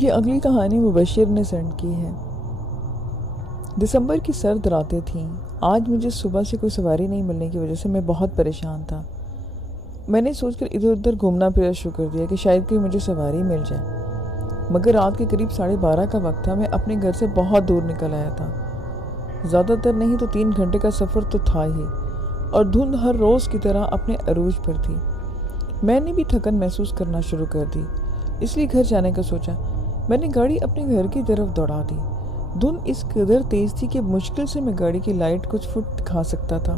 یہ اگلی کہانی مبشر نے سینڈ کی ہے۔ دسمبر کی سرد راتیں تھیں۔ آج مجھے صبح سے کوئی سواری نہیں ملنے کی وجہ سے میں بہت پریشان تھا۔ میں نے سوچ کر ادھر ادھر گھومنا پھرنا شروع کر دیا کہ شاید کہیں مجھے سواری مل جائے، مگر رات کے قریب 12:30 کا وقت تھا۔ میں اپنے گھر سے بہت دور نکل آیا تھا، زیادہ تر نہیں تو 3 گھنٹے کا سفر تو تھا ہی، اور دھند ہر روز کی طرح اپنے عروج پر تھی۔ میں نے بھی تھکن محسوس کرنا شروع کر دی، اس لیے گھر جانے کا سوچا۔ میں نے گاڑی اپنے گھر کی طرف دوڑا دی۔ دھند اس قدر تیز تھی کہ مشکل سے میں گاڑی کی لائٹ کچھ فٹ دکھا سکتا تھا۔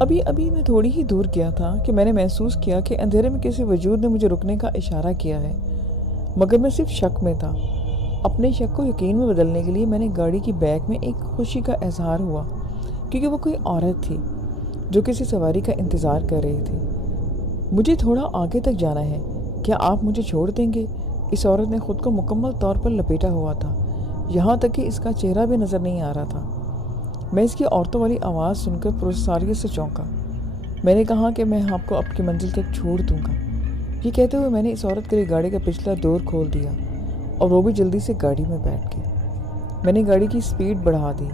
ابھی میں تھوڑی ہی دور گیا تھا کہ میں نے محسوس کیا کہ اندھیرے میں کسی وجود نے مجھے رکنے کا اشارہ کیا ہے، مگر میں صرف شک میں تھا۔ اپنے شک کو یقین میں بدلنے کے لیے میں نے گاڑی کی بیک میں ایک خوشی کا اظہار ہوا، کیونکہ وہ کوئی عورت تھی جو کسی سواری کا انتظار کر رہی تھی۔ مجھے تھوڑا آگے تک جانا ہے، کیا آپ مجھے چھوڑ دیں گے؟ اس عورت نے خود کو مکمل طور پر لپیٹا ہوا تھا، یہاں تک کہ اس کا چہرہ بھی نظر نہیں آ رہا تھا۔ میں اس کی عورتوں والی آواز سن کر پرساریت سے چونکا۔ میں نے کہا کہ میں آپ کو آپ کی منزل تک چھوڑ دوں گا۔ یہ کہتے ہوئے میں نے اس عورت کے لیے گاڑی کا پچھلا ڈور کھول دیا اور وہ بھی جلدی سے گاڑی میں بیٹھ گئی۔ میں نے گاڑی کی سپیڈ بڑھا دی۔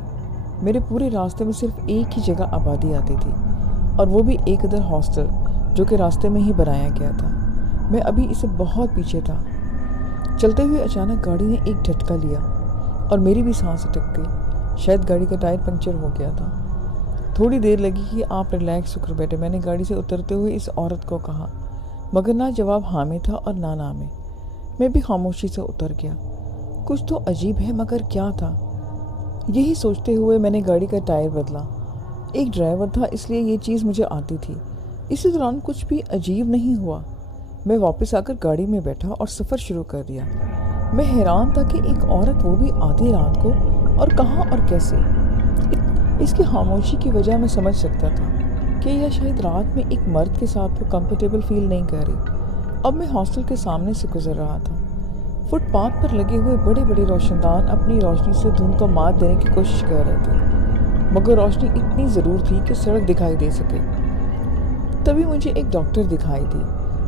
میرے پورے راستے میں صرف ایک ہی جگہ آبادی آتی تھی، اور وہ بھی ایک ادھر ہاسٹل جو کہ راستے میں ہی بنایا گیا تھا۔ میں ابھی اسے بہت پیچھے تھا۔ چلتے ہوئے اچانک گاڑی نے ایک جھٹکا لیا اور میری بھی سانس اٹک گئی۔ شاید گاڑی کا ٹائر پنکچر ہو گیا تھا۔ تھوڑی دیر لگی کہ آپ ریلیکس ہو کر بیٹھے، میں نے گاڑی سے اترتے ہوئے اس عورت کو کہا، مگر نہ جواب ہاں میں تھا اور نہ نہ میں۔ میں بھی خاموشی سے اتر گیا۔ کچھ تو عجیب ہے، مگر کیا تھا؟ یہی سوچتے ہوئے میں نے گاڑی کا ٹائر بدلا۔ ایک ڈرائیور تھا، اس لیے یہ چیز مجھے آتی تھی۔ اسی دوران کچھ بھی عجیب نہیں ہوا۔ میں واپس آ کر گاڑی میں بیٹھا اور سفر شروع کر دیا۔ میں حیران تھا کہ ایک عورت، وہ بھی آدھی رات کو، اور کہاں اور کیسے۔ اس کی خاموشی کی وجہ میں سمجھ سکتا تھا کہ یہ شاید رات میں ایک مرد کے ساتھ وہ کمفرٹیبل فیل نہیں کر رہی۔ اب میں ہاسٹل کے سامنے سے گزر رہا تھا۔ فٹ پاتھ پر لگے ہوئے بڑے بڑے روشن دان اپنی روشنی سے دھند کو مات دینے کی کوشش کر رہے تھے، مگر روشنی اتنی ضرور تھی کہ سڑک دکھائی دے سکے۔ تبھی مجھے ایک ڈاکٹر دکھائی دی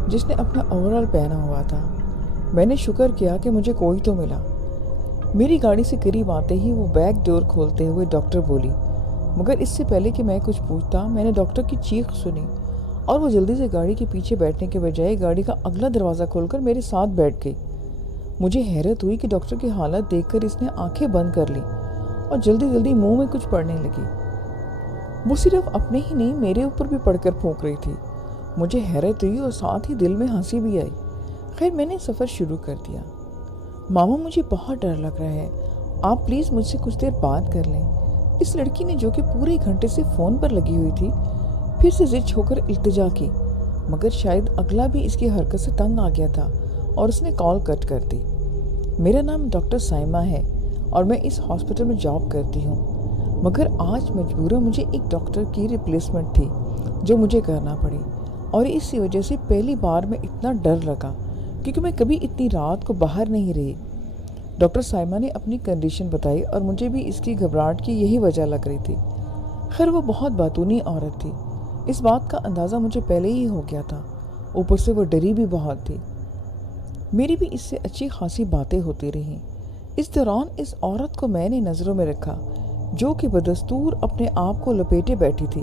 جس نے اپنا اوور آل پہنا ہوا تھا۔ میں نے شکر کیا کہ مجھے کوئی تو ملا۔ میری گاڑی سے قریب آتے ہی وہ بیک ڈور کھولتے ہوئے ڈاکٹر بولی، مگر اس سے پہلے کہ میں کچھ پوچھتا میں نے ڈاکٹر کی چیخ سنی، اور وہ جلدی سے گاڑی کے پیچھے بیٹھنے کے بجائے گاڑی کا اگلا دروازہ کھول کر میرے ساتھ بیٹھ گئی۔ مجھے حیرت ہوئی کہ ڈاکٹر کی حالت دیکھ کر اس نے آنکھیں بند کر لی اور جلدی جلدی منہ میں کچھ پڑھنے لگی۔ وہ صرف اپنے ہی نہیں، میرے اوپر بھی پڑھ کر پھونک رہی تھی۔ مجھے حیرت ہوئی اور ساتھ ہی دل میں ہنسی بھی آئی۔ خیر، میں نے سفر شروع کر دیا۔ ماما، مجھے بہت ڈر لگ رہا ہے، آپ پلیز مجھ سے کچھ دیر بات کر لیں۔ اس لڑکی نے، جو کہ پورے گھنٹے سے فون پر لگی ہوئی تھی، پھر سے ضد ہو کر التجا کی، مگر شاید اگلا بھی اس کی حرکت سے تنگ آ گیا تھا اور اس نے کال کٹ کر دی۔ میرا نام ڈاکٹر سائمہ ہے اور میں اس ہاسپٹل میں جاب کرتی ہوں، مگر آج مجبوراً مجھے ایک ڈاکٹر کی ریپلیسمنٹ تھی جو مجھے کرنا پڑی، اور اسی وجہ سے پہلی بار میں اتنا ڈر لگا کیونکہ میں کبھی اتنی رات کو باہر نہیں رہی۔ ڈاکٹر سائمہ نے اپنی کنڈیشن بتائی اور مجھے بھی اس کی گھبراہٹ کی یہی وجہ لگ رہی تھی۔ خیر، وہ بہت باتونی عورت تھی، اس بات کا اندازہ مجھے پہلے ہی ہو گیا تھا، اوپر سے وہ ڈری بھی بہت تھی۔ میری بھی اس سے اچھی خاصی باتیں ہوتی رہیں۔ اس دوران اس عورت کو میں نے نظروں میں رکھا جو کہ بدستور اپنے آپ کو لپیٹے بیٹھی تھی،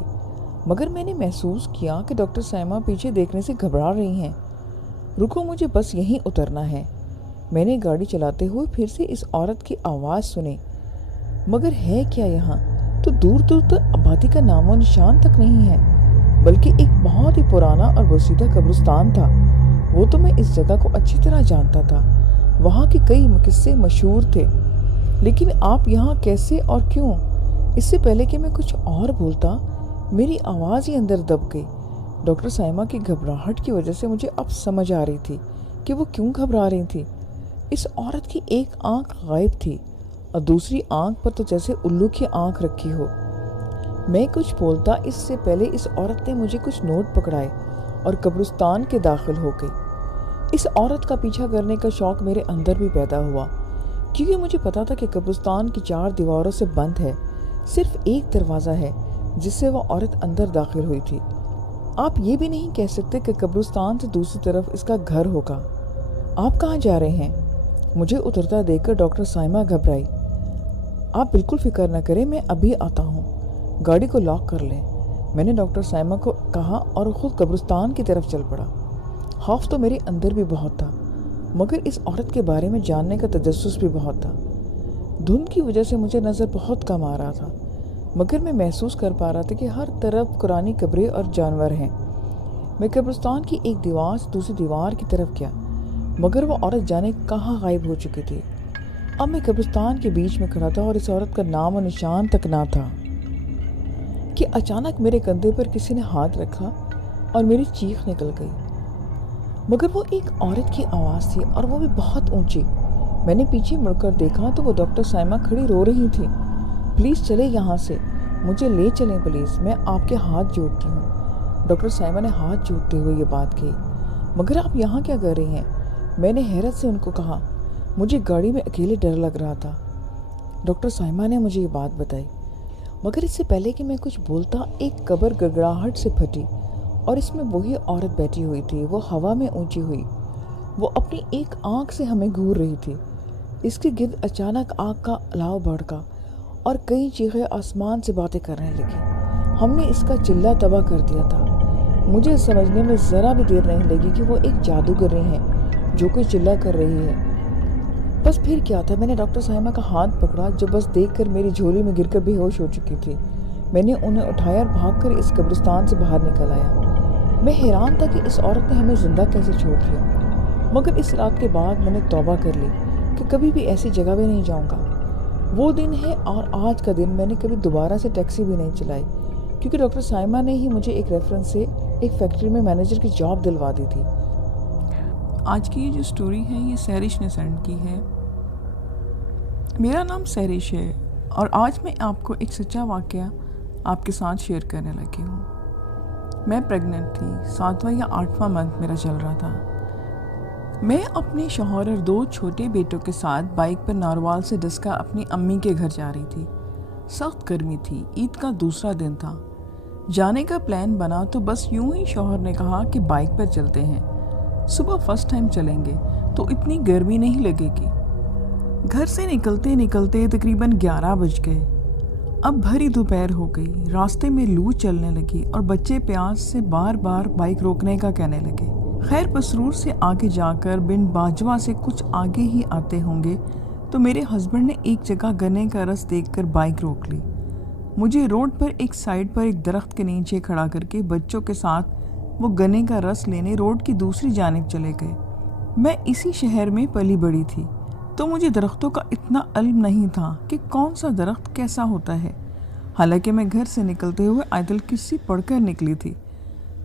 مگر میں نے محسوس کیا کہ ڈاکٹر سائمہ پیچھے دیکھنے سے گھبرا رہی ہیں۔ رکو، مجھے بس یہیں اترنا ہے۔ میں نے گاڑی چلاتے ہوئے پھر سے اس عورت کی آواز سنی، مگر ہے کیا یہاں؟ تو دور دور تک آبادی کا نام و نشان تک نہیں ہے، بلکہ ایک بہت ہی پرانا اور بوسیدہ قبرستان تھا۔ وہ تو میں اس جگہ کو اچھی طرح جانتا تھا، وہاں کے کئی قصے مشہور تھے، لیکن آپ یہاں کیسے اور کیوں؟ اس سے پہلے کہ میں کچھ اور بولتا، میری آواز ہی اندر دب گئی۔ ڈاکٹر سائمہ کی گھبراہٹ کی وجہ سے مجھے اب سمجھ آ رہی تھی کہ وہ کیوں گھبرا رہی تھی۔ اس عورت کی ایک آنکھ غائب تھی اور دوسری آنکھ پر تو جیسے الو کی آنکھ رکھی ہو۔ میں کچھ بولتا اس سے پہلے اس عورت نے مجھے کچھ نوٹ پکڑائے اور قبرستان کے داخل ہو گئی۔ اس عورت کا پیچھا کرنے کا شوق میرے اندر بھی پیدا ہوا، کیونکہ مجھے پتا تھا کہ قبرستان کی 4 دیواروں سے بند ہے، صرف ایک دروازہ ہے جس سے وہ عورت اندر داخل ہوئی تھی۔ آپ یہ بھی نہیں کہہ سکتے کہ قبرستان سے دوسری طرف اس کا گھر ہوگا۔ آپ کہاں جا رہے ہیں؟ مجھے اترتا دیکھ کر ڈاکٹر سائمہ گھبرائی۔ آپ بالکل فکر نہ کریں، میں ابھی آتا ہوں، گاڑی کو لاک کر لیں، میں نے ڈاکٹر سائمہ کو کہا اور خود قبرستان کی طرف چل پڑا۔ خوف تو میرے اندر بھی بہت تھا، مگر اس عورت کے بارے میں جاننے کا تجسس بھی بہت تھا۔ دھند کی وجہ سے مجھے نظر بہت کم آ رہا تھا، مگر میں محسوس کر پا رہا تھا کہ ہر طرف قرآنی قبریں اور جانور ہیں۔ میں قبرستان کی ایک دیوار سے دوسری دیوار کی طرف گیا، مگر وہ عورت جانے کہاں غائب ہو چکی تھی۔ اب میں قبرستان کے بیچ میں کھڑا تھا اور اس عورت کا نام و نشان تک نہ تھا کہ اچانک میرے کندھے پر کسی نے ہاتھ رکھا اور میری چیخ نکل گئی، مگر وہ ایک عورت کی آواز تھی اور وہ بھی بہت اونچی۔ میں نے پیچھے مڑ کر دیکھا تو وہ ڈاکٹر سائمہ کھڑی رو رہی تھی۔ پلیز چلے یہاں سے، مجھے لے چلیں پلیز، میں آپ کے ہاتھ جوڑتی ہوں۔ ڈاکٹر سائمہ نے ہاتھ جوڑتے ہوئے یہ بات کہی۔ مگر آپ یہاں کیا کر رہی ہیں؟ میں نے حیرت سے ان کو کہا۔ مجھے گاڑی میں اکیلے ڈر لگ رہا تھا۔ ڈاکٹر سائمہ نے مجھے یہ بات بتائی، مگر اس سے پہلے کہ میں کچھ بولتا ایک قبر گڑگڑاہٹ سے پھٹی اور اس میں وہی عورت بیٹھی ہوئی تھی۔ وہ ہوا میں اونچی ہوئی، وہ اپنی ایک آنکھ سے ہمیں گھور رہی تھی۔ اس کے گرد اچانک آگ کا الاؤ بھڑکا اور کئی چیخیں آسمان سے باتیں کرنے لگی۔ ہم نے اس کا چلہ تباہ کر دیا تھا۔ مجھے سمجھنے میں ذرا بھی دیر نہیں لگی کہ وہ ایک جادوگرنی ہے جو کوئی چلہ کر رہی ہے۔ بس پھر کیا تھا، میں نے ڈاکٹر سائمہ کا ہاتھ پکڑا جو بس دیکھ کر میری جھولی میں گر کر بے ہوش ہو چکی تھی۔ میں نے انہیں اٹھایا اور بھاگ کر اس قبرستان سے باہر نکل آیا۔ میں حیران تھا کہ اس عورت نے ہمیں زندہ کیسے چھوڑ دیا، مگر اس رات کے بعد میں نے توبہ کر لی کہ کبھی بھی ایسی جگہ بھی نہیں جاؤں گا۔ وہ دن ہے اور آج کا دن میں نے کبھی دوبارہ سے ٹیکسی بھی نہیں چلائی، کیونکہ ڈاکٹر سائمہ نے ہی مجھے ایک ریفرنس سے ایک فیکٹری میں مینیجر کی جاب دلوا دی تھی۔ آج کی یہ جو سٹوری ہے یہ سہرش نے سینڈ کی ہے۔ میرا نام سہرش ہے اور آج میں آپ کو ایک سچا واقعہ آپ کے ساتھ شیئر کرنے لگی ہوں۔ میں پریگننٹ تھی، 7واں یا 8واں منتھ میرا چل رہا تھا۔ میں اپنے شوہر اور 2 چھوٹے بیٹوں کے ساتھ بائک پر ناروال سے ڈسکا اپنی امی کے گھر جا رہی تھی۔ سخت گرمی تھی، عید کا دوسرا دن تھا۔ جانے کا پلان بنا تو بس یوں ہی شوہر نے کہا کہ بائک پر چلتے ہیں، صبح فرسٹ ٹائم چلیں گے تو اتنی گرمی نہیں لگے گی۔ گھر سے نکلتے نکلتے تقریباً 11 بج گئے۔ اب بھری دوپہر ہو گئی، راستے میں لو چلنے لگی اور بچے پیاس سے بار بار بائک روکنے کا کہنے لگے۔ خیر پسرور سے آگے جا کر بن باجوہ سے کچھ آگے ہی آتے ہوں گے تو میرے ہسبینڈ نے ایک جگہ گنے کا رس دیکھ کر بائک روک لی۔ مجھے روڈ پر ایک سائڈ پر ایک درخت کے نیچے کھڑا کر کے بچوں کے ساتھ وہ گنے کا رس لینے روڈ کی دوسری جانب چلے گئے۔ میں اسی شہر میں پلی بڑی تھی تو مجھے درختوں کا اتنا علم نہیں تھا کہ کون سا درخت کیسا ہوتا ہے، حالانکہ میں گھر سے نکلتے ہوئے آیت الکرسی پڑھ کر نکلی تھی۔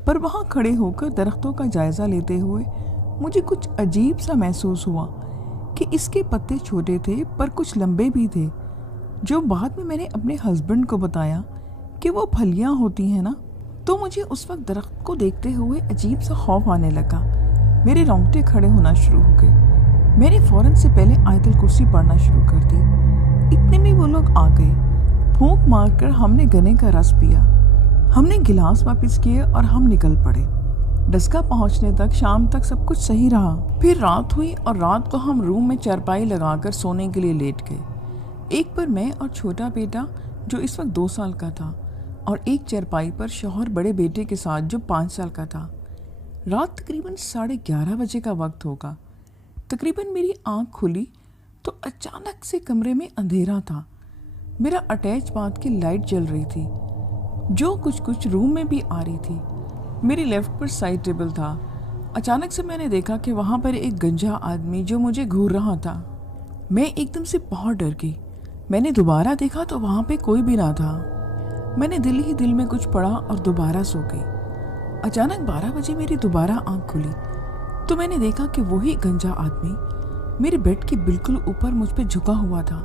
پر وہاں کھڑے ہو کر درختوں کا جائزہ لیتے ہوئے مجھے کچھ عجیب سا محسوس ہوا کہ اس کے پتے چھوٹے تھے پر کچھ لمبے بھی تھے، جو بعد میں نے اپنے ہسبینڈ کو بتایا کہ وہ پھلیاں ہوتی ہیں نا۔ تو مجھے اس وقت درخت کو دیکھتے ہوئے عجیب سا خوف آنے لگا، میرے رونگٹے کھڑے ہونا شروع ہو گئے۔ میں نے فوراً سے پہلے آیت الکرسی پڑھنا شروع کر دی۔ اتنے میں وہ لوگ آ گئے، پھونک مار کر ہم نے گنے کا رس پیا، ہم نے گلاس واپس کیے اور ہم نکل پڑے۔ ڈسکا پہنچنے تک شام تک سب کچھ صحیح رہا۔ پھر رات ہوئی اور رات کو ہم روم میں چارپائی لگا کر سونے کے لیے لیٹ گئے۔ ایک پر میں اور چھوٹا بیٹا جو اس وقت 2 سال کا تھا، اور ایک چارپائی پر شوہر بڑے بیٹے کے ساتھ جو 5 سال کا تھا۔ رات تقریباً 11:30 بجے کا وقت ہوگا۔ تقریباً میری آنکھ کھلی تو اچانک سے کمرے میں اندھیرا تھا۔ میرا اٹیچ باتھ کی لائٹ جل رہی تھی جو کچھ روم میں بھی آ رہی تھی۔ میری لیفٹ پر سائڈ ٹیبل تھا۔ اچانک سے میں نے دیکھا کہ وہاں پر ایک گنجا آدمی جو مجھے گھور رہا تھا۔ میں ایک دم سے بہت ڈر گئی۔ میں نے دوبارہ دیکھا تو وہاں پہ کوئی بھی نہ تھا۔ میں نے دل ہی دل میں کچھ پڑھا اور دوبارہ سو گئی۔ اچانک 12 بجے میری دوبارہ آنکھ کھلی تو میں نے دیکھا کہ وہی گنجا آدمی میرے بیڈ کے بالکل اوپر مجھ پہ جھکا ہوا تھا،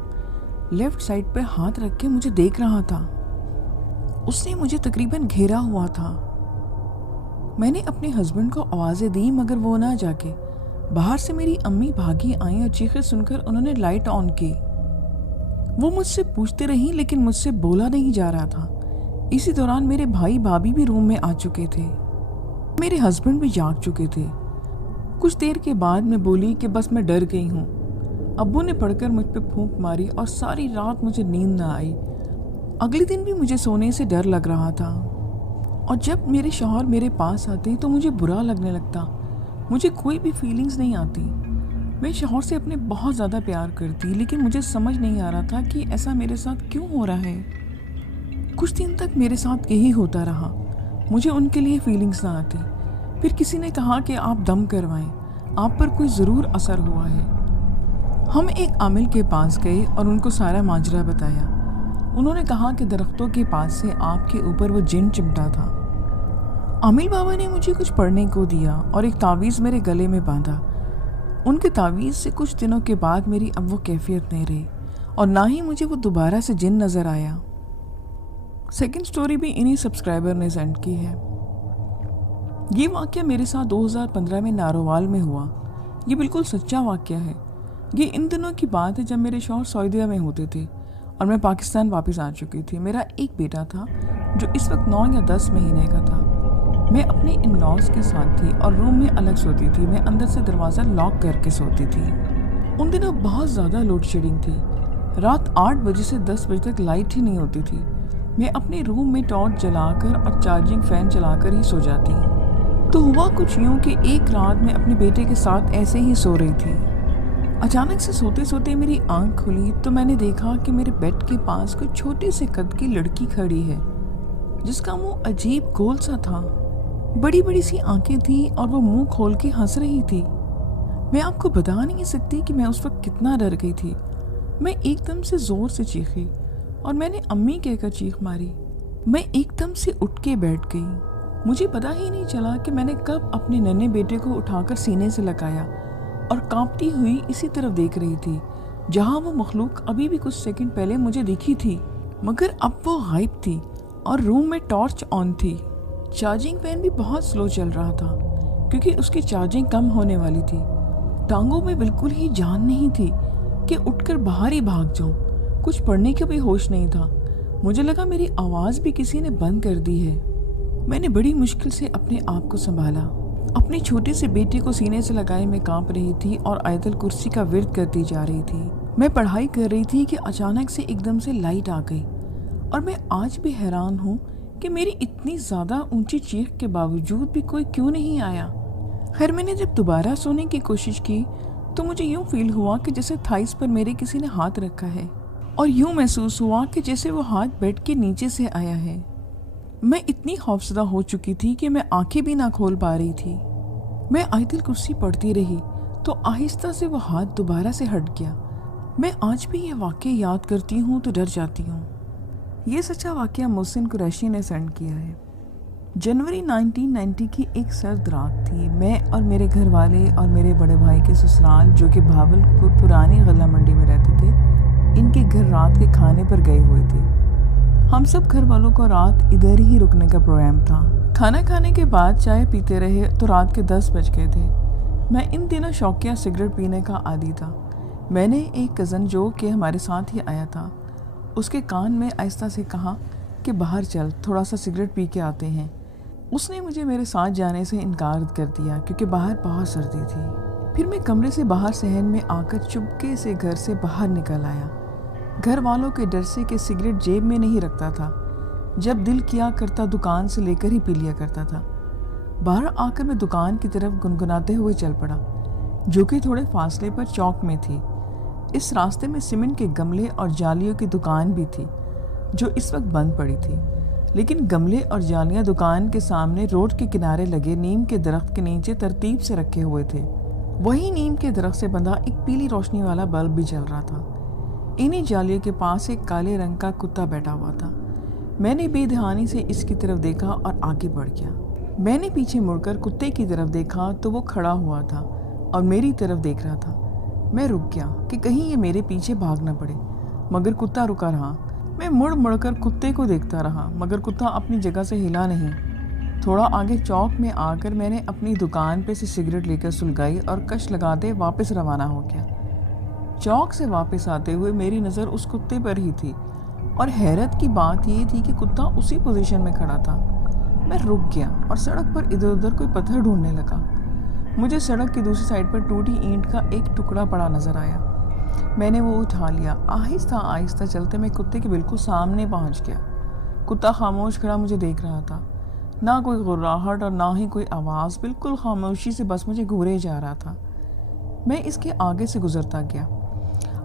لیفٹ سائڈ پہ ہاتھ رکھ کے مجھے دیکھ رہا تھا۔ اس نے مجھے تقریباً گھیرا ہوا تھا۔ میں نے اپنے ہسبینڈ کو آوازیں دی مگر وہ نہ جاگے۔ باہر سے میری امی بھاگی آئیں اور چیخیں سن کر انہوں نے لائٹ آن کی۔ وہ مجھ سے پوچھتے رہیں لیکن مجھ سے بولا نہیں جا رہا تھا۔ اسی دوران میرے بھائی بھابھی بھی روم میں آ چکے تھے، میرے ہسبینڈ بھی جاگ چکے تھے۔ کچھ دیر کے بعد میں بولی کہ بس میں ڈر گئی ہوں۔ ابو نے پڑھ کر مجھ پہ پھونک ماری اور ساری رات مجھے نیند نہ آئی۔ اگلے دن بھی مجھے سونے سے ڈر لگ رہا تھا، اور جب میرے شوہر میرے پاس آتے تو مجھے برا لگنے لگتا۔ مجھے کوئی بھی فیلنگز نہیں آتی۔ میں شوہر سے اپنے بہت زیادہ پیار کرتی، لیکن مجھے سمجھ نہیں آ رہا تھا کہ ایسا میرے ساتھ کیوں ہو رہا ہے۔ کچھ دن تک میرے ساتھ یہی ہوتا رہا، مجھے ان کے لیے فیلنگز نہ آتی۔ پھر کسی نے کہا کہ آپ دم کروائیں، آپ پر کوئی ضرور اثر ہوا ہے۔ ہم ایک عامل کے پاس گئے اور ان کو سارا ماجرا بتایا۔ انہوں نے کہا کہ درختوں کے پاس سے آپ کے اوپر وہ جن چمٹا تھا۔ عامل بابا نے مجھے کچھ پڑھنے کو دیا اور ایک تعویذ میرے گلے میں باندھا۔ ان کے تعویذ سے کچھ دنوں کے بعد میری اب وہ کیفیت نہیں رہی، اور نہ ہی مجھے وہ دوبارہ سے جن نظر آیا۔ سیکنڈ سٹوری بھی انہی سبسکرائبر نے سینڈ کی ہے۔ یہ واقعہ میرے ساتھ 2015 میں نارووال میں ہوا۔ یہ بالکل سچا واقعہ ہے۔ یہ ان دنوں کی بات ہے جب میرے شوہر سعودیہ میں ہوتے تھے اور میں پاکستان واپس آ چکی تھی۔ میرا ایک بیٹا تھا جو اس وقت 9 یا 10 مہینے کا تھا۔ میں اپنے ان لاز کے ساتھ تھی اور روم میں الگ سوتی تھی۔ میں اندر سے دروازہ لاک کر کے سوتی تھی۔ ان دنوں بہت زیادہ لوڈ شیڈنگ تھی۔ رات 8 بجے سے 10 بجے تک لائٹ ہی نہیں ہوتی تھی۔ میں اپنے روم میں ٹارچ جلا کر اور چارجنگ فین چلا کر ہی سو جاتی۔ تو ہوا کچھ یوں کہ ایک رات میں اپنے بیٹے کے ساتھ ایسے ہی سو رہی تھی۔ اچانک سے سوتے سوتے میری آنکھ کھلی تو میں نے دیکھا کہ میرے بیڈ کے پاس کوئی چھوٹے سے قد کی لڑکی کھڑی ہے، جس کا منہ عجیب گول سا تھا، بڑی بڑی سی آنکھیں تھیں اور وہ منہ کھول کے ہنس رہی تھی۔ میں آپ کو بتا نہیں سکتی کہ میں اس وقت کتنا ڈر گئی تھی۔ میں ایک دم سے زور سے چیخی اور میں نے امی کہہ کر چیخ ماری۔ میں ایک دم سے اٹھ کے بیٹھ گئی۔ مجھے پتا ہی نہیں چلا کہ میں نے کب اپنے ننھے بیٹے کو اٹھا کر سینے سے لگایا اور کانپتی ہوئی اسی طرف دیکھ رہی تھی جہاں وہ مخلوق ابھی بھی کچھ سیکنڈ پہلے مجھے دکھی تھی، مگر اب وہ غائب تھی اور روم میں ٹارچ آن تھی۔ چارجنگ فین بھی بہت سلو چل رہا تھا کیونکہ اس کی چارجنگ کم ہونے والی تھی۔ ٹانگوں میں بالکل ہی جان نہیں تھی کہ اٹھ کر باہر ہی بھاگ جاؤں۔ کچھ پڑھنے کا بھی ہوش نہیں تھا۔ مجھے لگا میری آواز بھی کسی نے بند کر دی ہے۔ میں نے بڑی مشکل سے اپنے آپ کو سنبھالا۔ اپنے چھوٹے سے بیٹے کو سینے سے لگائے میں کانپ رہی تھی اور آیت الکرسی کا ورد کرتی جا رہی تھی۔ میں پڑھائی کر رہی تھی کہ اچانک سے ایک دم سے لائٹ آ گئی، اور میں آج بھی حیران ہوں کہ میری اتنی زیادہ اونچی چیخ کے باوجود بھی کوئی کیوں نہیں آیا۔ خیر میں نے جب دوبارہ سونے کی کوشش کی تو مجھے یوں فیل ہوا کہ جیسے تھائس پر میرے کسی نے ہاتھ رکھا ہے، اور یوں محسوس ہوا کہ جیسے وہ ہاتھ بیڈ کے نیچے سے آیا ہے۔ میں اتنی خوفزدہ ہو چکی تھی کہ میں آنکھیں بھی نہ کھول پا رہی تھی۔ میں آیت الکرسی پڑھتی رہی تو آہستہ سے وہ ہاتھ دوبارہ سے ہٹ گیا۔ میں آج بھی یہ واقعہ یاد کرتی ہوں تو ڈر جاتی ہوں۔ یہ سچا واقعہ محسن قریشی نے سینڈ کیا ہے۔ جنوری 1990 کی ایک سرد رات تھی۔ میں اور میرے گھر والے اور میرے بڑے بھائی کے سسرال جو کہ بھاولپور پرانی غلہ منڈی میں رہتے تھے، ان کے گھر رات کے کھانے پر گئے ہوئے تھے۔ ہم سب گھر والوں کو رات ادھر ہی رکنے کا پروگرام تھا۔ کھانا کھانے کے بعد چائے پیتے رہے تو رات کے 10 بج گئے تھے۔ میں ان دنوں شوقیہ سگریٹ پینے کا عادی تھا۔ میں نے ایک کزن جو کہ ہمارے ساتھ ہی آیا تھا، اس کے کان میں آہستہ سے کہا کہ باہر چل تھوڑا سا سگریٹ پی کے آتے ہیں۔ اس نے مجھے میرے ساتھ جانے سے انکار کر دیا کیونکہ باہر بہت سردی تھی۔ پھر میں کمرے سے باہر صحن میں آ کر چپکے سے گھر سے باہر نکل آیا، گھر والوں کے ڈر سے کہ سگریٹ جیب میں نہیں رکھتا تھا، جب دل کیا کرتا دکان سے لے کر ہی پی لیا کرتا تھا۔ باہر آ کر میں دکان کی طرف گنگناتے ہوئے چل پڑا جو کہ تھوڑے فاصلے پر چوک میں تھی۔ اس راستے میں سیمنٹ کے گملے اور جالیوں کی دکان بھی تھی جو اس وقت بند پڑی تھی، لیکن گملے اور جالیاں دکان کے سامنے روڈ کے کنارے لگے نیم کے درخت کے نیچے ترتیب سے رکھے ہوئے تھے۔ وہی نیم کے درخت سے بندھا ایک پیلی روشنی والا بلب بھی جل رہا تھا۔ انہی جالیوں کے پاس ایک کالے رنگ کا کتا بیٹھا ہوا تھا۔ میں نے بے دہانی سے اس کی طرف دیکھا اور آگے بڑھ گیا۔ میں نے پیچھے مڑ کر کتے کی طرف دیکھا تو وہ کھڑا ہوا تھا اور میری طرف دیکھ رہا تھا۔ میں رک گیا کہ کہیں یہ میرے پیچھے بھاگ نہ پڑے، مگر کتا رکا رہا۔ میں مڑ مڑ کر کتے کو دیکھتا رہا مگر کتا اپنی جگہ سے ہلا نہیں۔ تھوڑا آگے چوک میں آ کر میں نے اپنی دکان پہ سے سگریٹ لے کر سلگائی اور کش لگاتے واپس روانہ ہو گیا۔ چوک سے واپس آتے ہوئے میری نظر اس کتے پر ہی تھی، اور حیرت کی بات یہ تھی کہ کتا اسی پوزیشن میں کھڑا تھا۔ میں رک گیا اور سڑک پر ادھر ادھر کوئی پتھر ڈھونڈنے لگا۔ مجھے سڑک کی دوسری سائڈ پر ٹوٹی اینٹ کا ایک ٹکڑا پڑا نظر آیا۔ میں نے وہ اٹھا لیا۔ آہستہ آہستہ چلتے میں کتے کے بالکل سامنے پہنچ گیا۔ کتا خاموش کھڑا مجھے دیکھ رہا تھا، نہ کوئی غراہٹ اور نہ ہی کوئی آواز، بالکل خاموشی سے بس مجھے گھورے جا رہا تھا۔ میں اس کے آگے سے گزرتا گیا۔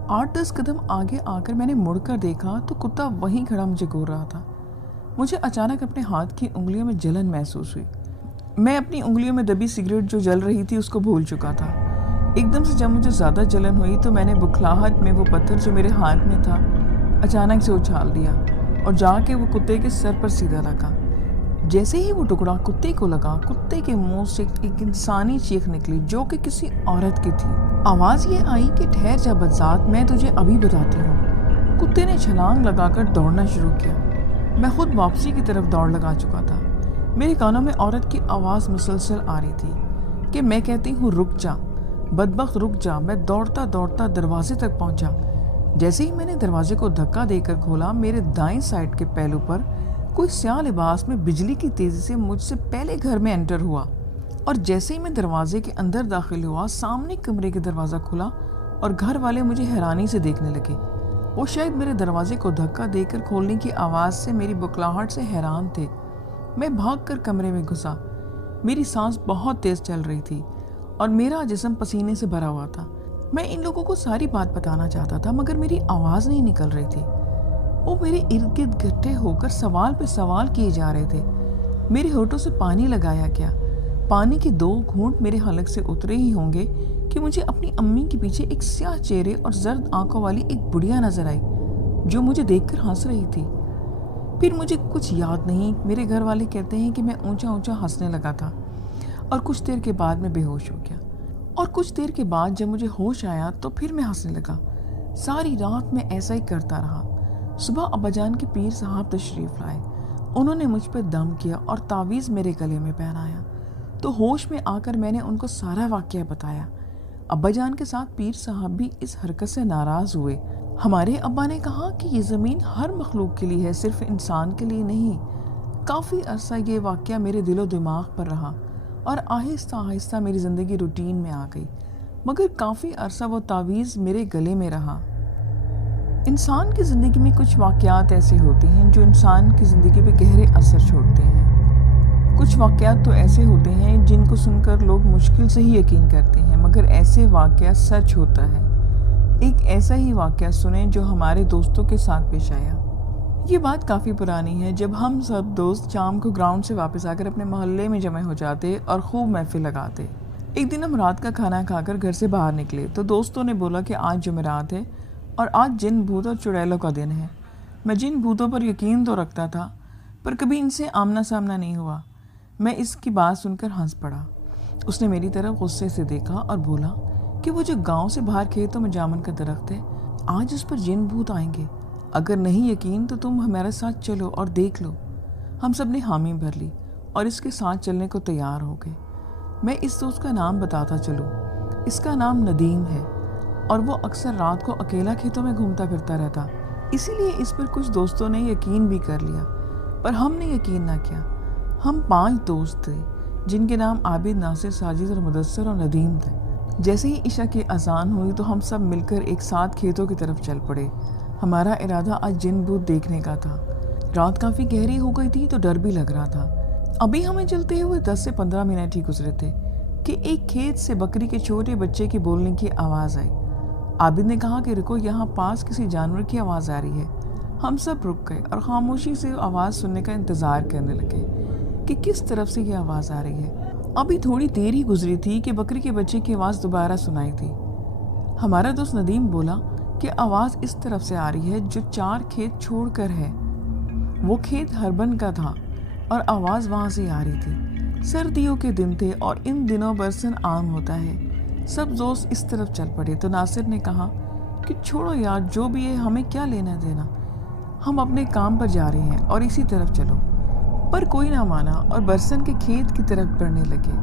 8-10 قدم آگے آ کر میں نے مڑ کر دیکھا تو کتا وہیں کھڑا مجھے گھور رہا تھا۔ مجھے اچانک اپنے ہاتھ کی انگلیوں میں جلن محسوس ہوئی۔ میں اپنی انگلیوں میں دبی سگریٹ جو جل رہی تھی اس کو بھول چکا تھا۔ ایک دم سے جب مجھے زیادہ جلن ہوئی تو میں نے بکھلاہٹ میں وہ پتھر جو میرے ہاتھ میں تھا اچانک سے اچھال دیا اور جا کے وہ کتے کے سر پر سیدھا لگا۔ جیسے ہی وہ ٹکڑا کتے کو لگا، کتے کے منہ سے ایک انسانی چیخ نکلی جو کہ کسی عورت کی تھی۔ آواز یہ آئی کہ ٹھہر جا بدذات، میں تجھے ابھی بتاتی ہوں۔ کتے نے چھلانگ لگا کر دوڑنا شروع کیا۔ میں خود واپسی کی طرف دوڑ لگا چکا تھا۔ میرے کانوں میں عورت کی آواز مسلسل آ رہی تھی کہ میں کہتی ہوں رک جا بدبخت، رک جا۔ میں دوڑتا دوڑتا دروازے تک پہنچا۔ جیسے ہی میں نے دروازے کو دھکا دے کر کھولا، میرے دائیں سائڈ کے پہلو پر کوئی سیاہ لباس میں بجلی کی تیزی سے مجھ سے پہلے گھر میں انٹر ہوا، اور جیسے ہی میں دروازے کے اندر داخل ہوا، سامنے کمرے کا دروازہ کھلا اور گھر والے مجھے حیرانی سے دیکھنے لگے۔ وہ شاید میرے دروازے کو دھکا دے کر کھولنے کی آواز سے میری بکلاہٹ سے حیران تھے۔ میں بھاگ کر کمرے میں گھسا۔ میری سانس بہت تیز چل رہی تھی اور میرا جسم پسینے سے بھرا ہوا تھا۔ میں ان لوگوں کو ساری بات بتانا چاہتا تھا مگر میری آواز نہیں نکل رہی تھی۔ وہ میرے ارد گرد اکٹھے ہو کر سوال پہ سوال کیے جا رہے تھے۔ میرے ہونٹوں سے پانی لگایا گیا۔ پانی کے 2 گھونٹ میرے حلق سے اترے ہی ہوں گے کہ مجھے اپنی امی کے پیچھے ایک سیاہ چہرے اور زرد آنکھوں والی ایک بڑھیا نظر آئی جو مجھے دیکھ کر ہنس رہی تھی۔ پھر مجھے کچھ یاد نہیں۔ میرے گھر والے کہتے ہیں کہ میں اونچا اونچا ہنسنے لگا تھا اور کچھ دیر کے بعد میں بے ہوش ہو گیا، اور کچھ دیر کے بعد جب مجھے ہوش آیا تو پھر میں ہنسنے لگا۔ ساری رات میں ایسا ہی کرتا رہا۔ صبح ابا جان کے پیر صاحب تشریف لائے۔ انہوں نے مجھ پہ دم کیا اور تعویذ میرے گلے میں پہنایا، تو ہوش میں آ کر میں نے ان کو سارا واقعہ بتایا۔ ابا جان کے ساتھ پیر صاحب بھی اس حرکت سے ناراض ہوئے۔ ہمارے ابا نے کہا کہ یہ زمین ہر مخلوق کے لیے ہے، صرف انسان کے لیے نہیں۔ کافی عرصہ یہ واقعہ میرے دل و دماغ پر رہا اور آہستہ آہستہ میری زندگی روٹین میں آ گئی، مگر کافی عرصہ وہ تعویذ میرے گلے میں رہا۔ انسان کی زندگی میں کچھ واقعات ایسے ہوتے ہیں جو انسان کی زندگی پہ گہرے اثر چھوڑتے ہیں۔ کچھ واقعات تو ایسے ہوتے ہیں جن کو سن کر لوگ مشکل سے ہی یقین کرتے ہیں، مگر ایسے واقعہ سچ ہوتا ہے۔ ایک ایسا ہی واقعہ سنیں جو ہمارے دوستوں کے ساتھ پیش آیا۔ یہ بات کافی پرانی ہے، جب ہم سب دوست شام کو گراؤنڈ سے واپس آ کر اپنے محلے میں جمع ہو جاتے اور خوب محفل لگاتے۔ ایک دن ہم رات کا کھانا کھا کر گھر سے باہر نکلے تو دوستوں نے بولا کہ آج جمعرات ہے اور آج جن بھوت اور چڑیلوں کا دن ہے۔ میں جن بھوتوں پر یقین تو رکھتا تھا پر کبھی ان سے آمنا سامنا نہیں ہوا۔ میں اس کی بات سن کر ہنس پڑا۔ اس نے میری طرف غصے سے دیکھا اور بولا کہ وہ جو گاؤں سے باہر کھیتوں میں جامن کا درخت ہے، آج اس پر جن بھوت آئیں گے۔ اگر نہیں یقین تو تم ہمارے ساتھ چلو اور دیکھ لو۔ ہم سب نے حامی بھر لی اور اس کے ساتھ چلنے کو تیار ہو گئے۔ میں اس دوست کا نام بتاتا چلوں۔ اس کا نام ندیم ہے اور وہ اکثر رات کو اکیلا کھیتوں میں گھومتا پھرتا رہتا، اسی لیے اس پر کچھ دوستوں نے یقین بھی کر لیا، پر ہم نے یقین نہ کیا۔ ہم 5 دوست تھے جن کے نام عابد، ناصر، ساجد اور مدثر اور ندیم تھے۔ جیسے ہی عشاء کی اذان ہوئی تو ہم سب مل کر ایک ساتھ کھیتوں کی طرف چل پڑے۔ ہمارا ارادہ آج جن بھوت دیکھنے کا تھا۔ رات کافی گہری ہو گئی تھی تو ڈر بھی لگ رہا تھا۔ ابھی ہمیں چلتے ہوئے 10 سے 15 منٹ ہی گزرے تھے کہ ایک کھیت سے بکری کے چھوٹے بچے کے بولنے کی آواز آئی۔ عابد نے کہا کہ رکو، یہاں پاس کسی جانور کی آواز آ رہی ہے۔ ہم سب رک گئے اور خاموشی سے آواز سننے کا انتظار کرنے لگے کہ کس طرف سے یہ آواز آ رہی ہے۔ ابھی تھوڑی دیر ہی گزری تھی کہ بکری کے بچے کی آواز دوبارہ سنائی تھی۔ ہمارا دوست ندیم بولا کہ آواز اس طرف سے آ رہی ہے جو 4 کھیت چھوڑ کر ہے۔ وہ کھیت ہربن کا تھا اور آواز وہاں سے آ رہی تھی۔ سردیوں کے دن تھے اور ان دنوں برسن عام ہوتا ہے۔ سب دوست اس طرف چل پڑے تو ناصر نے کہا کہ چھوڑو یار، جو بھی ہے ہمیں کیا لینا دینا، ہم اپنے کام پر جا رہے ہیں اور اسی طرف چلو۔ پر کوئی نہ مانا اور برسن کے کھیت کی طرف بڑھنے لگے۔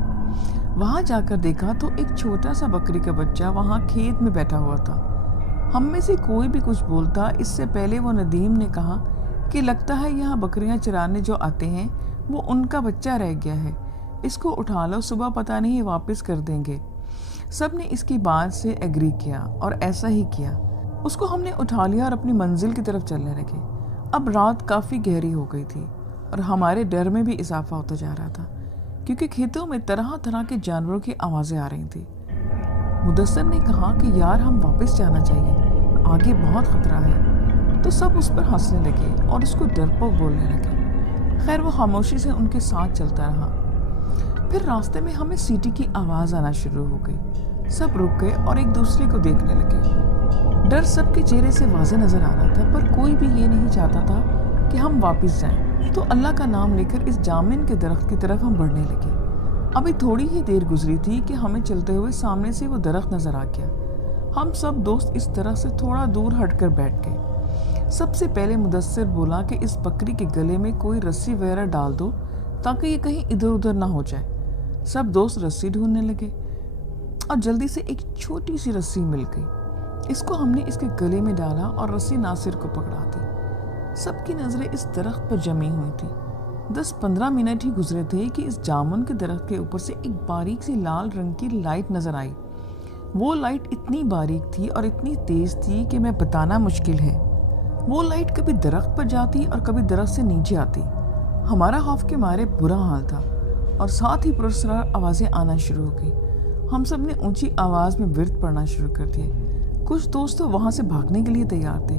وہاں جا کر دیکھا تو ایک چھوٹا سا بکری کا بچہ وہاں کھیت میں بیٹھا ہوا تھا۔ ہم میں سے کوئی بھی کچھ بولتا اس سے پہلے وہ ندیم نے کہا کہ لگتا ہے یہاں بکریاں چرانے جو آتے ہیں وہ ان کا بچہ رہ گیا ہے، اس کو اٹھا لو، صبح پتہ نہیں واپس کر دیں گے۔ سب نے اس کی بات سے ایگری کیا اور ایسا ہی کیا۔ اس کو ہم نے اٹھا لیا اور اپنی منزل کی طرف چلنے لگے۔ اب رات کافی گہری ہو گئی تھی اور ہمارے ڈر میں بھی اضافہ ہوتا جا رہا تھا، کیونکہ کھیتوں میں طرح طرح کے جانوروں کی آوازیں آ رہی تھیں۔ مدثر نے کہا کہ یار ہم واپس جانا چاہیے، آگے بہت خطرہ ہے۔ تو سب اس پر ہنسنے لگے اور اس کو ڈرپوک بولنے لگے۔ خیر وہ خاموشی سے ان کے ساتھ چلتا رہا۔ پھر راستے میں ہمیں سیٹی کی آواز آنا شروع ہو گئی۔ سب رک گئے اور ایک دوسرے کو دیکھنے لگے۔ ڈر سب کے چہرے سے واضح نظر آ رہا تھا، پر کوئی بھی یہ نہیں چاہتا تھا کہ ہم واپس جائیں۔ تو اللہ کا نام لے کر اس جامن کے درخت کی طرف ہم بڑھنے لگے۔ ابھی تھوڑی ہی دیر گزری تھی کہ ہمیں چلتے ہوئے سامنے سے وہ درخت نظر آ گیا۔ ہم سب دوست اس طرح سے تھوڑا دور ہٹ کر بیٹھ گئے۔ سب سے پہلے مدثر بولا کہ اس بکری کے گلے میں کوئی رسی وغیرہ ڈال دو تاکہ یہ کہیں ادھر ادھر نہ ہو جائے۔ سب دوست رسی ڈھونڈنے لگے اور جلدی سے ایک چھوٹی سی رسی مل گئی۔ اس کو ہم نے اس کے گلے میں ڈالا اور رسی ناصر کو پکڑا دی۔ سب کی نظریں اس درخت پر جمی ہوئی تھی۔ 10-15 منٹ ہی گزرے تھے کہ اس جامن کے درخت کے اوپر سے ایک باریک سی لال رنگ کی لائٹ نظر آئی۔ وہ لائٹ اتنی باریک تھی اور اتنی تیز تھی کہ میں بتانا مشکل ہے۔ وہ لائٹ کبھی درخت پر جاتی اور کبھی درخت سے نیچے آتی۔ ہمارا خوف کے مارے برا حال تھا اور ساتھ ہی پراسرار آوازیں آنا شروع ہو گئی۔ ہم سب نے اونچی آواز میں ورد پڑھنا شروع کر دیا۔ کچھ دوست تو وہاں سے بھاگنے کے لیے تیار تھے۔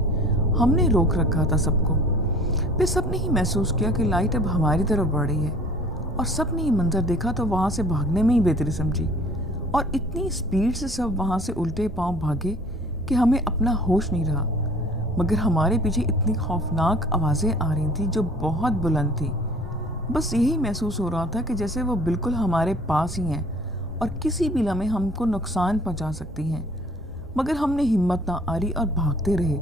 ہم نے روک رکھا تھا سب کو۔ پھر سب نے ہی محسوس کیا کہ لائٹ اب ہماری طرف بڑھ رہی ہے، اور سب نے یہ منظر دیکھا تو وہاں سے بھاگنے میں ہی بہتری سمجھی، اور اتنی سپیڈ سے سب وہاں سے الٹے پاؤں بھاگے کہ ہمیں اپنا ہوش نہیں رہا۔ مگر ہمارے پیچھے اتنی خوفناک آوازیں آ رہی تھیں جو بہت بلند تھی۔ بس یہی محسوس ہو رہا تھا کہ جیسے وہ بالکل ہمارے پاس ہی ہیں اور کسی بھی لمحے ہم کو نقصان پہنچا سکتی ہیں۔ مگر ہم نے ہمت نہ آری اور بھاگتے رہے۔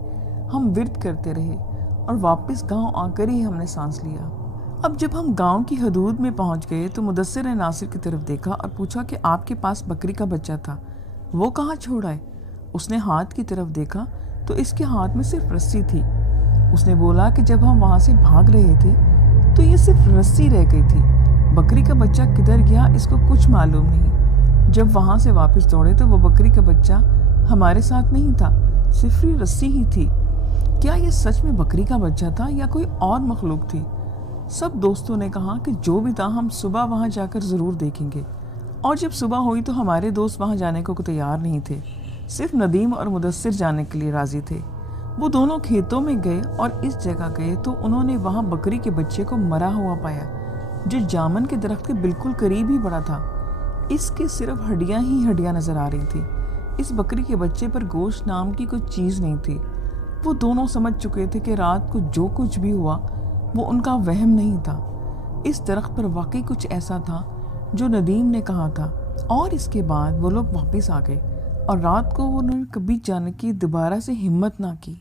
ہم ورد کرتے رہے اور واپس گاؤں آ کر ہی ہم نے سانس لیا۔ اب جب ہم گاؤں کی حدود میں پہنچ گئے تو مدثر نے ناصر کی طرف دیکھا اور پوچھا کہ آپ کے پاس بکری کا بچہ تھا، وہ کہاں چھوڑا ہے؟ اس نے ہاتھ کی طرف دیکھا تو اس کے ہاتھ میں صرف رسی تھی۔ اس نے بولا کہ جب ہم وہاں سے بھاگ رہے تھے تو یہ صرف رسی رہ گئی تھی، بکری کا بچہ کدھر گیا اس کو کچھ معلوم نہیں۔ جب وہاں سے واپس دوڑے تو وہ بکری کا بچہ ہمارے ساتھ نہیں تھا، صرف رسی ہی تھی۔ کیا یہ سچ میں بکری کا بچہ تھا یا کوئی اور مخلوق تھی؟ سب دوستوں نے کہا کہ جو بھی تھا ہم صبح وہاں جا کر ضرور دیکھیں گے۔ اور جب صبح ہوئی تو ہمارے دوست وہاں جانے کو تیار نہیں تھے، صرف ندیم اور مدثر جانے کے لیے راضی تھے۔ وہ دونوں کھیتوں میں گئے اور اس جگہ گئے تو انہوں نے وہاں بکری کے بچے کو مرا ہوا پایا، جو جامن کے درخت کے بالکل قریب ہی پڑا تھا۔ اس کے صرف ہڈیاں ہی ہڈیاں نظر آ رہی تھی۔ اس بکری کے بچے پر گوشت نام کی کوئی چیز نہیں تھی۔ وہ دونوں سمجھ چکے تھے کہ رات کو جو کچھ بھی ہوا وہ ان کا وہم نہیں تھا۔ اس درخت پر واقعی کچھ ایسا تھا جو ندیم نے کہا تھا۔ اور اس کے بعد وہ لوگ واپس آ گئے اور رات کو انہوں نے کبھی جانے کی دوبارہ سے ہمت نہ کی۔